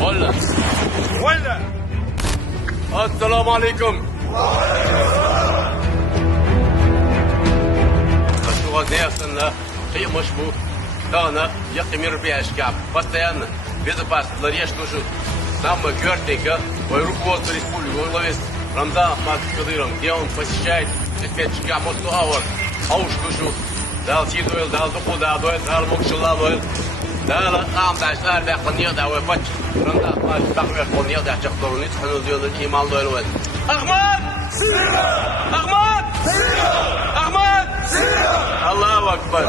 ولا ولا السلام عليكم. Kaçuğa ne yapsınlar? Kıymış bu. Dağına yakımır bir aşkap. Постоянно безопасность что нам Гертинга, руководство республики, главе Рамзан Ахматович Кадыров, где он посещает опять шкаф Москва, Аушкушу, дал Сидуэл, дал Духудадуэл, дал Мукшуладуэл, дал Амдашlar da qınıyor da ve baş Рамзан Ахматович takviye qınıyor da çaktorunu çıkınız diyorlar imal doyuyor. Ahmet! Ahmet! Ahmet! Allahu Akbar.